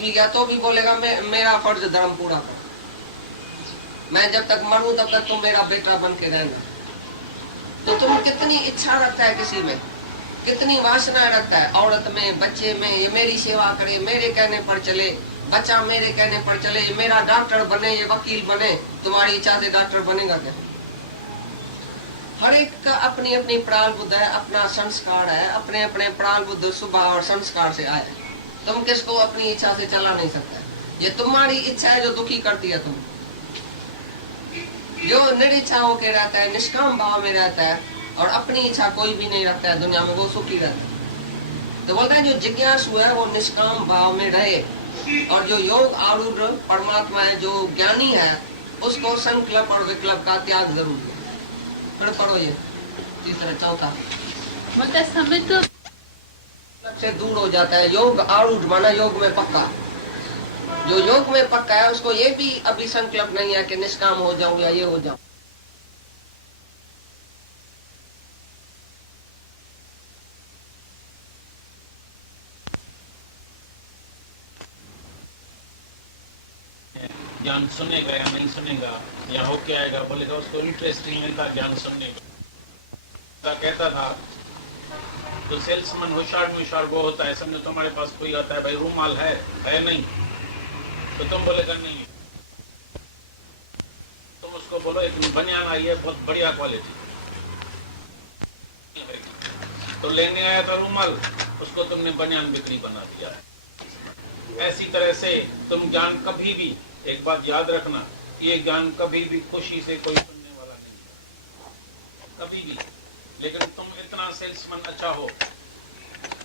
लिया तो भी बोलेगा मेरा फर्ज धर्म पूरा कर, मैं जब तक मरूं तब तक तुम मेरा बेटा बन के रहना। तो तुम कितनी इच्छा रखता है किसी में, कितनी वासना रखता है औरत में, बच्चे में, ये मेरी सेवा करे, मेरे कहने पर चले, बच्चा मेरे कहने पर चले, ये मेरा डॉक्टर बने, ये वकील बने। तुम्हारी इच्छा से डॉक्टर बनेगा क्या? हर एक का अपनी अपनी प्राण बुद्ध है, अपना संस्कार है, अपने अपने प्राण बुद्ध स्वभाव और संस्कार से आए। तुम किसको अपनी इच्छा से चला नहीं सकता। ये तुम्हारी इच्छा है जो दुखी करती है तुम। जो निरिच्छा होकर रहता है, निष्काम भाव में रहता है और अपनी इच्छा कोई भी नहीं रखता है दुनिया में, वो सुखी रहता है। तो बोलते हैं जो जिज्ञासु है वो निष्काम भाव में रहे, और जो योग आरूढ़ परमात्मा है, जो ज्ञानी है, उसको संकल्प और विकल्प का त्याग जरूर है। फिर पढ़ो ये तीसरा चौथा समय तो से दूर हो जाता है। योग आरूढ़ माना योग में पक्का। जो योग में पक्का है उसको ये भी अभी संकल्प नहीं है कि निष्काम हो जाऊं या ये हो जाऊं। ज्ञान सुनेगा या नहीं सुनेगा, या हो क्या आएगा बोलेगा, उसको इंटरेस्ट नहीं मिलता ज्ञान सुनने का। कहता था तो सेल्समैन होशियार वो होता है, समझो तुम्हारे पास कोई आता है, भाई रूमाल है नहीं, तो तुम बोलेगा नहीं, तुम उसको बोलो एक बनियान आई है बहुत बढ़िया क्वालिटी, तो लेने आया था रूमाल, उसको तुमने बनियान बिक्री बना दिया है। ऐसी तरह से तुम ज्ञान कभी भी, एक बात याद रखना, ये ज्ञान कभी भी खुशी से कोई सुनने वाला नहीं, कभी भी। लेकिन तुम इतना सेल्समैन अच्छा हो,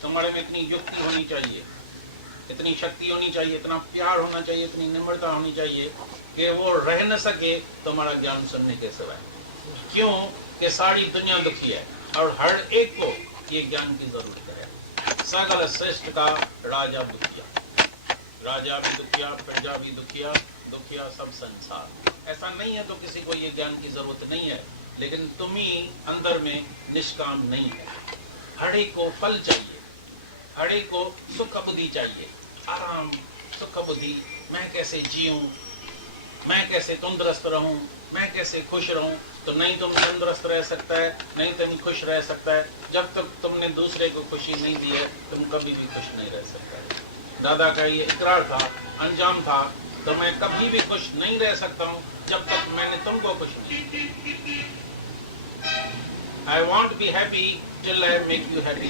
तुम्हारे में इतनी युक्ति होनी चाहिए, इतनी शक्ति होनी चाहिए, इतना प्यार होना चाहिए, इतनी निम्रता होनी चाहिए कि वो रह न सके तुम्हारा ज्ञान सुनने के सिवाय। क्यों कि सारी दुनिया दुखी है और हर एक को ये ज्ञान की जरूरत है। सगल श्रेष्ठ का राजा दुखिया, राजा भी दुखिया, प्रजा भी दुखिया, दुखिया सब संसार। ऐसा नहीं है तो किसी को ये ज्ञान की जरूरत नहीं है, लेकिन तुम ही अंदर में निष्काम नहीं है। हर एक को फल चाहिए, हर एक को सुख बुद्धि चाहिए, आराम सुख बुद्धि। मैं कैसे जीऊं, मैं कैसे तंदुरुस्त रहूं, मैं कैसे खुश रहूं। तो नहीं तुम तंदुरुस्त रह सकता है, नहीं तुम खुश रह सकता है, जब तक तुमने दूसरे को खुशी नहीं दी है, तुम कभी भी खुश नहीं रह सकता है। दादा का ये इकरार था, अंजाम था, तो मैं कभी भी खुश नहीं रह सकता हूं जब तक मैंने तुमको खुश नहीं किया। I want to be happy till I make you happy.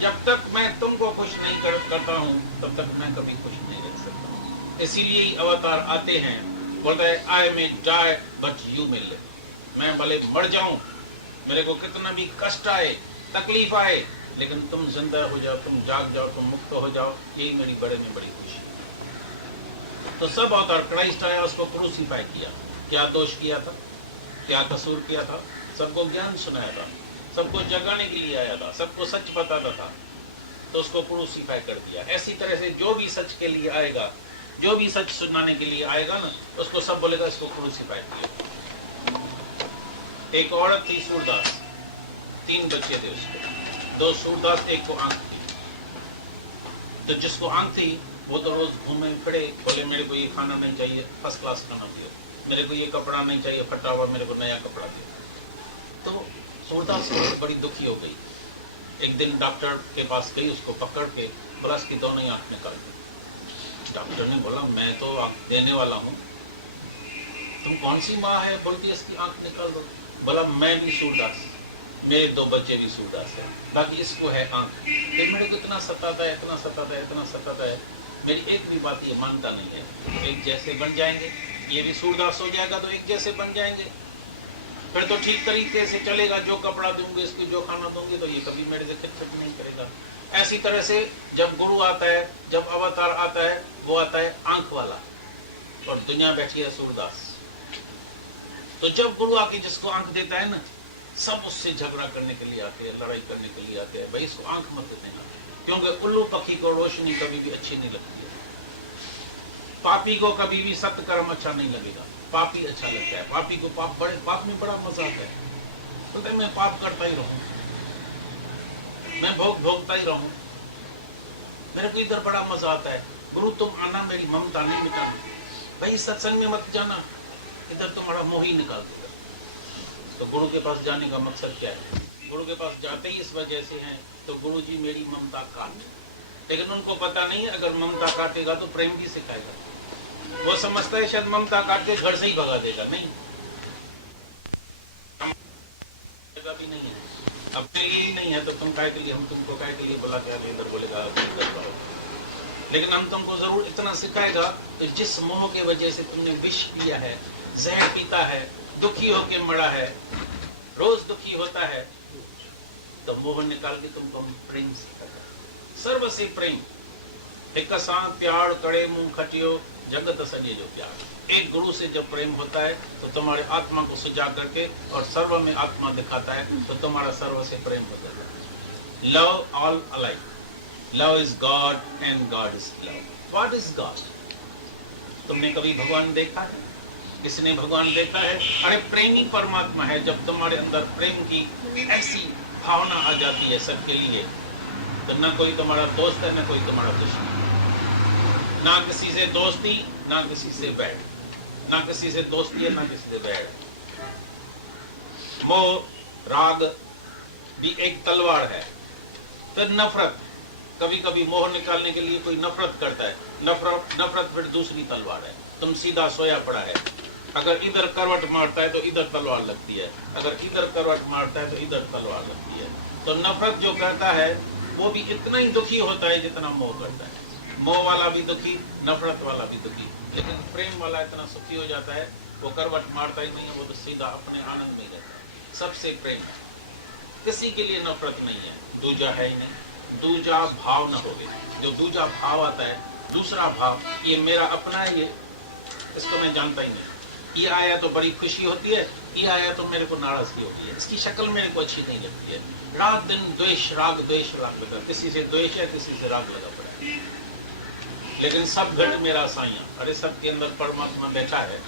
जब तक मैं तुमको खुश नहीं करता हूं तब तक मैं कभी खुश नहीं रह सकता। इसीलिए ही अवतार आते हैं, बोलता है I may die but you may live. मैं भले मर जाऊं, मेरे को कितना भी कष्ट आए, तकलीफ आए, लेकिन तुम जिंदा हो जाओ, तुम जाग जाओ, तुम मुक्त हो जाओ, यही मेरी बड़े में बड़ी खुशी। तो सब अवतार, क्राइस्ट आया, उसको क्रूसीफाई किया। क्या दोष किया था, क्या कसूर किया था? सबको ज्ञान सुनाया था, सबको जगाने के लिए आया था, सबको सच बताता था, तो उसको क्रूसीफाई कर दिया। ऐसी तरह से जो भी सच के लिए आएगा, जो भी सच सुनाने के लिए आएगा ना, उसको सब बोलेगा इसको क्रूसीफाई किया। एक औरत थी सूरदास, 3 बच्चे थे उसके, 2 सूरदास, एक को आंख थी। तो जिसको आंख थी वो तो रोज घूमे फिरे, बोले मेरे को ये खाना नहीं चाहिए, फर्स्ट क्लास खाना दियो, मेरे को ये कपड़ा नहीं चाहिए फटा हुआ, मेरे को नया कपड़ा दियो। तो सूरदास बड़ी दुखी हो गई। एक दिन डॉक्टर के पास गई, उसको पकड़ के बोला इसकी दोनों ही आंख निकाल दो। डॉक्टर ने बोला मैं तो आंख देने वाला हूँ, तुम कौन सी माँ है बोलती है इसकी आंख निकाल दो। बोला मैं भी सूरदास, मेरे 2 बच्चे भी सूरदास है, बाकी इसको है आंख। मेरे को इतना सताता है, इतना सताता है, इतना सताता है, मेरी एक भी बात ये मानता नहीं है। एक जैसे बन जाएंगे, ये भी सूरदास हो जाएगा तो एक जैसे बन जाएंगे, फिर तो ठीक तरीके से चलेगा। जो कपड़ा दूंगी, इसको जो खाना दूंगी, तो ये कभी मेरे से खिटखिट नहीं करेगा। ऐसी तरह से जब गुरु आता है, जब अवतार आता है, वो आता है आंख वाला, और दुनिया बैठी है सूरदास। तो जब गुरु आके जिसको आंख देता है ना, सब उससे झगड़ा करने के लिए आते हैं, लड़ाई करने के लिए आते हैं, भाई इसको आंख मत देना, क्योंकि उल्लू पक्षी को रोशनी कभी भी अच्छी नहीं लगती है। पापी को कभी भी सत्य कर्म अच्छा नहीं लगेगा, पापी अच्छा लगता है। पापी को पाप में बड़ा मजा आता है, बोलते मैं पाप करता ही रहूं, मैं भोगता ही रहूं। मेरे को इधर बड़ा मजा आता है, गुरु तुम आना, मेरी ममता नहीं मिटाना। भाई सत्संग में मत जाना, इधर तुम्हारा मोह ही निकाल देगा। तो गुरु के पास जाने का मकसद क्या है? गुरु के पास जाते ही इस वजह से हैं तो गुरु जी मेरी ममता काट, लेकिन उनको पता नहीं अगर ममता काटेगा तो प्रेम भी सिखाएगा। वो समझता है शायद ममता काट के घर से ही भगा देगा, नहीं, भी नहीं है, अपने लिए ही नहीं है तो तुम काय के लिए, हम तुमको काय के लिए बुला के आगे इधर बोलेगा लेकिन हम तुमको जरूर इतना सिखाएगा तो जिस मोह के वजह से तुमने विष पिया है, जहर पीता है, दुखी होके मरा है, रोज दुखी होता है, तो मोह निकाल के तुमको हम प्रेम सिखाएगा। सर्व से प्रेम, एक साथ प्यार करे मुंह खटियो जगत सजे जो प्यार। एक गुरु से जब प्रेम होता है तो तुम्हारे आत्मा को सुजा करके और सर्व में आत्मा दिखाता है तो तुम्हारा सर्व से प्रेम हो जाता है। Love all alike, love is God and God is love. What is God? तुमने कभी भगवान देखा है? किसने भगवान देखा है? अरे प्रेमी परमात्मा है। जब तुम्हारे अंदर प्रेम की ऐसी भावना आ जाती है सबके लिए तो ना कोई तुम्हारा दोस्त है ना कोई तुम्हारा दुश्मन, ना किसी से दोस्ती ना किसी से बैठ, ना किसी से दोस्ती है ना किसी से बैठ। मोह राग भी एक तलवार है। फिर नफरत, कभी कभी मोह निकालने के लिए कोई नफरत करता है, नफरत फिर दूसरी तलवार है। तुम सीधा सोया पड़ा है, अगर इधर करवट मारता है तो इधर तलवार लगती है, अगर इधर करवट मारता है तो इधर तलवार लगती है। तो नफरत जो करता है वो भी इतना ही दुखी होता है जितना मोह करता है। मोह वाला भी दुखी, नफरत वाला भी दुखी, लेकिन प्रेम वाला इतना सुखी हो जाता है वो करवट मारता ही नहीं है, वो तो सीधा अपने आनंद में रहता है। सबसे प्रेम, किसी के लिए नफरत नहीं है, दूजा है ही नहीं। दूजा भाव न होवे, जो दूजा भाव आता है, दूसरा भाव, ये मेरा अपना है, ये इसको मैं जानता ही नहीं, ये आया तो बड़ी खुशी होती है, ये आया तो मेरे को नाराजगी होती है, इसकी शक्ल मेरे को अच्छी नहीं लगती है। रात दिन द्वेष राग लगा, किसी से द्वेष है किसी से राग लगा पड़ा है, लेकिन सब घट मेरा साइया। अरे सबके अंदर परमात्मा बैठा है,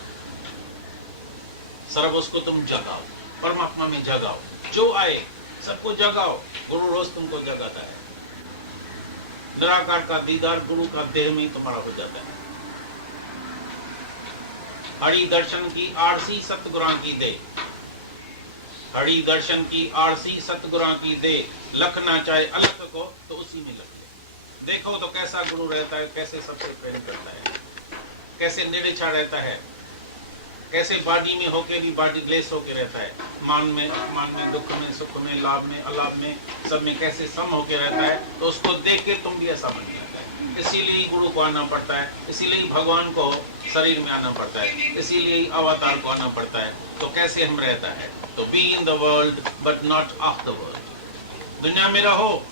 सर्व उसको तुम जगाओ, परमात्मा में जगाओ, जो आए सबको जगाओ। गुरु रोज तुमको जगाता है। निराकार का दीदार गुरु का देह में तुम्हारा हो जाता है। हरि दर्शन की आरसी सतगुरां की दे, हरि दर्शन की आरसी सतगुरां की दे, लखना चाहे अलख को तो उसी में लग ले। देखो तो कैसा गुरु रहता है, कैसे सबसे प्रेम करता है, कैसे निरछा रहता है, कैसे बाडी में होके भी बाडी लेस होके रहता है, मान में अपमान में, दुख में सुख में, लाभ में अलाभ में, सब में कैसे सम होके रहता है। तो उसको देख के तुम भी ऐसा बन जाता है। इसीलिए गुरु को आना पड़ता है, इसीलिए भगवान को शरीर में आना पड़ता है, इसीलिए अवतार को आना पड़ता है। तो कैसे हम रहता है? तो be in the world but not of the world. दुनिया में रहो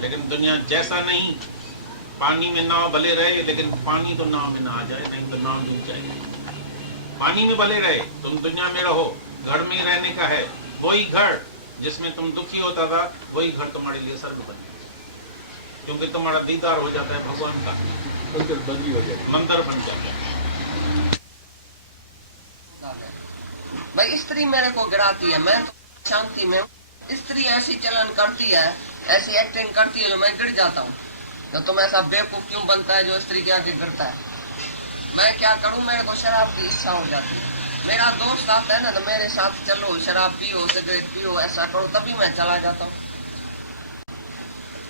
लेकिन दुनिया जैसा नहीं। पानी में नाव भले रहे लेकिन पानी तो नाव में ना आ जाए, नहीं तो नाव डूब जाएगी। पानी में भले रहे, तुम दुनिया में रहो, घर में रहने का है। वही घर जिसमें तुम दुखी होता था वही घर तुम्हारे लिए स्वर्ग बन गया, क्योंकि तुम्हारा दीदार हो जाता है भगवान का, मंदिर बंदी हो जाए, मंदिर बन जाता है। भाई स्त्री मेरे को गिराती है, मैं तो शांति में हूँ। स्त्री ऐसी चलन करती है, ऐसी एक्टिंग करती है जो मैं गिर जाता हूँ। तो तुम ऐसा बेवकूफ क्यों बनता है जो स्त्री के आगे गिरता है? मैं क्या करूं, मेरे को शराब की इच्छा हो जाती है। मेरा दोस्त आता है ना तो मेरे साथ चलो, शराब पियो, सिगरेट पियो, ऐसा करो, तभी मैं चला जाता हूँ।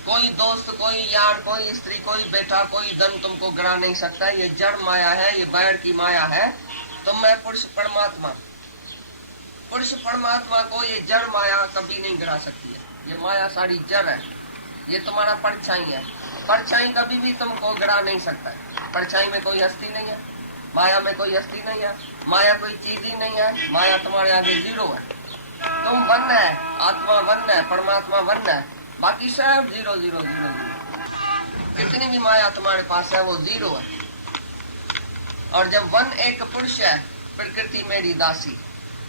कोई दोस्त, कोई यार, कोई स्त्री, कोई बेटा, कोई धन तुमको गिरा नहीं सकता। ये जड़ माया है, ये बैर की माया है। तो मैं पुरुष परमात्मा को ये जड़ माया कभी नहीं गिरा सकती है। ये माया सारी जड़ है, ये तुम्हारा परछाई है। परछाई कभी भी तुमको गिरा नहीं सकता है। परछाई में कोई हस्ती नहीं है, माया में कोई हस्ती नहीं है, माया कोई चीज ही नहीं है। माया तुम्हारे आगे जीरो है। तुम वन है, आत्मा वन है, परमात्मा वन है, बाकी सब जीरो जीरो जीरो जीरो। कितनी भी माया तुम्हारे पास है वो जीरो है। और जब वन एक पुरुष है, प्रकृति मेरी दासी,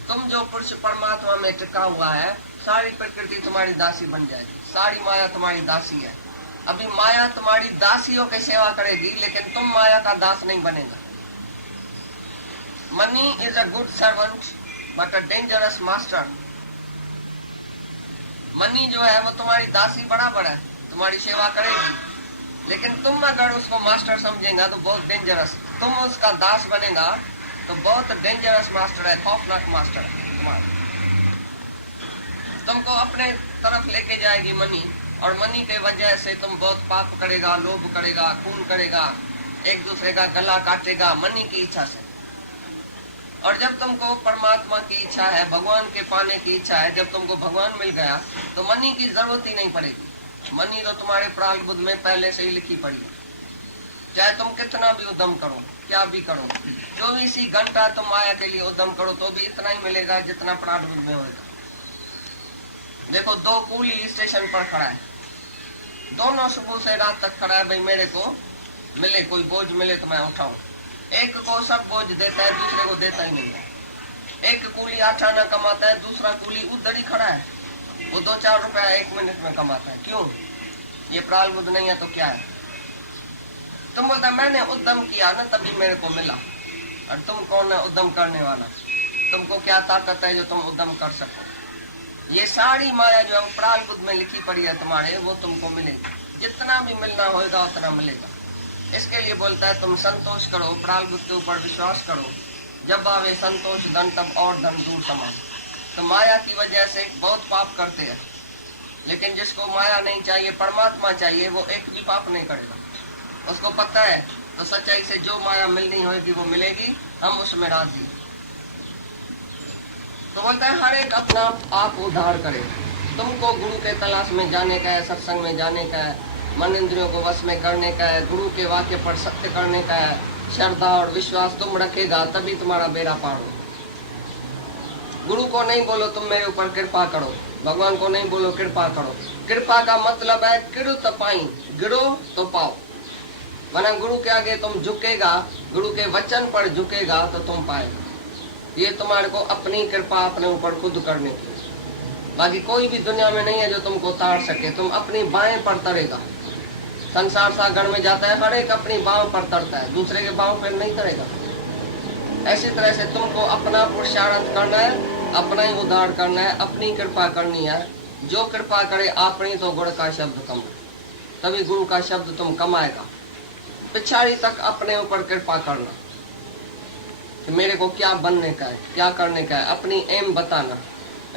तुम जो पुरुष परमात्मा में टिका हुआ है, सारी प्रकृति तुम्हारी दासी बन जाएगी, सारी माया तुम्हारी दासी है। अभी माया तुम्हारी दासियों की सेवा करेगी लेकिन तुम माया का दास नहीं बनेगा। Money is a good servant but a dangerous master. Money जो है वो तुम्हारी दासी बराबर है, तुम्हारी सेवा करेगी लेकिन तुम अगर उसको मास्टर समझेगा तो बहुत डेंजरस, तुम उसका दास बनेगा तो बहुत डेंजरस मास्टर है, खौफनाक मास्टर है तुम्हारा। तुमको अपने तरफ लेके जाएगी मनी, और मनी के वजह से तुम बहुत पाप करेगा, लोभ करेगा, खून करेगा, एक दूसरे का गला काटेगा मनी की इच्छा से। और जब तुमको परमात्मा की इच्छा है, भगवान के पाने की इच्छा है, जब तुमको भगवान मिल गया तो मनी की जरूरत ही नहीं पड़ेगी। मनी तो तुम्हारे प्रारब्ध में पहले से ही लिखी पड़ी है। चाहे तुम कितना भी उद्यम करो, क्या भी करो, 24 ही घंटा तुम माया के लिए उद्यम करो तो भी इतना ही मिलेगा जितना प्रारब्ध में होगा। देखो, 2 कूली स्टेशन पर खड़ा है, दोनों सुबह से रात तक खड़ा है, भाई मेरे को मिले, कोई बोझ मिले तो मैं उठाऊं। एक को सब बोझ देता है, दूसरे को देता ही नहीं है। एक कूली 8 आना कमाता है, दूसरा कूली उधर ही खड़ा है, वो 2-4 रुपया 1 मिनट में कमाता है। क्यों? ये प्रारब्ध नहीं है तो क्या है? तुम बोलता मैंने उद्यम किया ना तभी मेरे को मिला, और तुम कौन है उद्यम करने वाला? तुमको क्या ताकत है जो तुम उद्यम कर सको? ये सारी माया जो है प्रारब्ध में लिखी पड़ी है तुम्हारे, वो तुमको मिलेगी। जितना भी मिलना होगा उतना मिलेगा। इसके लिए बोलता है तुम संतोष करो, प्रारब्ध के ऊपर विश्वास करो, जब आवे संतोष धन तब और धन दूर समा। तो माया की वजह से बहुत पाप करते हैं, लेकिन जिसको माया नहीं चाहिए, परमात्मा चाहिए, वो एक भी पाप नहीं करेगा। उसको पता है तो सच्चाई से जो माया मिलनी होगी वो मिलेगी, हम उसमें राजी। तो बोलता है हर एक अपना आप उद्धार करे। तुमको गुरु के तलाश में जाने का है, सत्संग में जाने का है, मन इंद्रियों को वश में करने का है, गुरु के वाक्य पर सत्य करने का है। श्रद्धा और विश्वास तुम रखेगा तभी तुम्हारा बेड़ा पार हो। गुरु को नहीं बोलो तुम मेरे ऊपर कृपा करो, भगवान को नहीं बोलो कृपा करो। कृपा का मतलब है किरु तपाई, गिरो तो पाओ। माना गुरु के आगे तुम झुकेगा, गुरु के वचन पर झुकेगा तो तुम पाएगा। ये तुम्हारे को अपनी कृपा अपने ऊपर खुद करने की, बाकी कोई भी दुनिया में नहीं है जो तुमको तार सके। तुम अपनी बाएं पर तरेगा। संसार सागर में जाता है, हर एक अपनी बाहों पर तरता है, दूसरे के बाहों पर नहीं तरेगा। ऐसी तरह से तुमको अपना पुरुषार्थ करना है, अपना ही उद्धार करना है, अपनी कृपा करनी है। जो कृपा करे अपनी तो गुण का शब्द कमाए, तभी गुरु का शब्द तुम कमाएगा। पिछाड़ी तक अपने ऊपर कृपा करना कि मेरे को क्या बनने का है, क्या करने का है, अपनी एम बताना।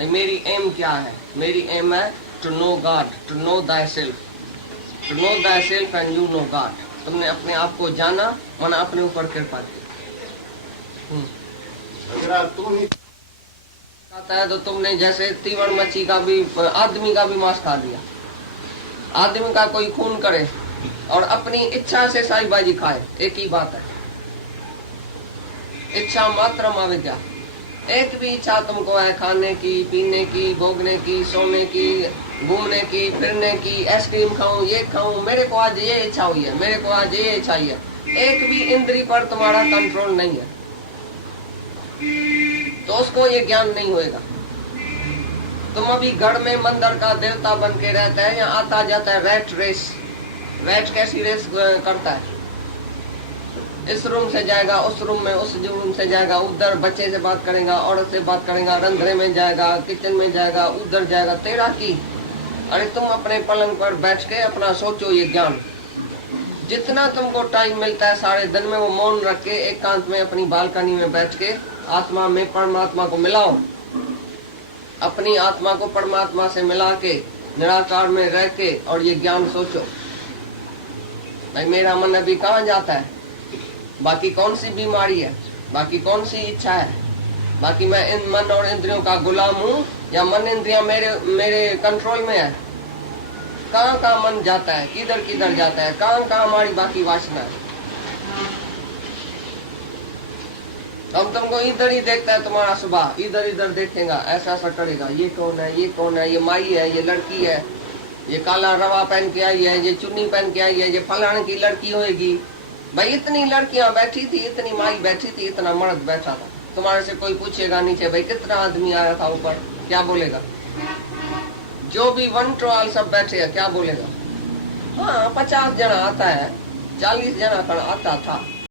मेरी एम क्या है? मेरी एम है to know God, to know thyself, to know thyself and you know God. तुमने अपने आप को जाना, माना अपने ऊपर कृपा की। अगर तुम ही खाता है तो तुमने जैसे तीवण मच्छी का भी, आदमी का भी मांस खा लिया। आदमी का कोई खून करे और अपनी इच्छा से साईबाजी खाए, एक ही बात है। इच्छा मात्र माविद्या। एक भी इच्छा तुमको है खाने की, पीने की, भोगने की, सोने की, घूमने की, फिरने की, आइसक्रीम खाऊं, ये खाऊं, मेरे को आज ये इच्छा हुई है, मेरे को आज ये चाहिए, एक भी इंद्री पर तुम्हारा कंट्रोल नहीं है तो उसको ये ज्ञान नहीं होएगा। तुम अभी घर में मंदिर का देवता बन के रहता है, या आता जाता है रैट रेस। रैट कैसी रेस करता है? इस रूम से जाएगा उस रूम में, उस रूम से जाएगा उधर, बच्चे से बात करेगा, औरत से बात करेगा, रंधरे में जाएगा, किचन में जाएगा, उधर जाएगा, तेरा की। अरे तुम अपने पलंग पर बैठ के अपना सोचो ये ज्ञान। जितना तुमको टाइम मिलता है सारे दिन में, वो मौन रख के एकांत में अपनी बालकनी में बैठ के आत्मा में परमात्मा को मिलाओ। अपनी आत्मा को परमात्मा से मिला के निराकार में रह के और ये ज्ञान सोचो, भाई मेरा मन अभी कहाँ जाता है, बाकी कौन सी बीमारी है, बाकी कौन सी इच्छा है, बाकी मैं इन मन और इंद्रियों का गुलाम हूँ या मन इंद्रियां मेरे कंट्रोल में है। कहाँ कहाँ मन जाता है, किधर किधर जाता है, कहाँ कहाँ हमारी बाकी वासना है। हम तुमको इधर ही देखता है, तुम्हारा सुबह इधर इधर देखेगा, ऐसा ऐसा करेगा, ये कौन है, ये कौन है, ये माई है, ये लड़की है, ये काला रवा पहन के आई है, ये चुन्नी पहन के आई है, ये फलाने की लड़की होगी। भाई इतनी लड़कियां बैठी थी, इतनी माई बैठी थी, इतना मर्द बैठा था। तुम्हारे से कोई पूछेगा नीचे भाई कितना आदमी आया था ऊपर, क्या बोलेगा? जो भी वन ट्रॉल सब बैठे हैं, क्या बोलेगा? हाँ 50 जना आता है, 40 जना आता था।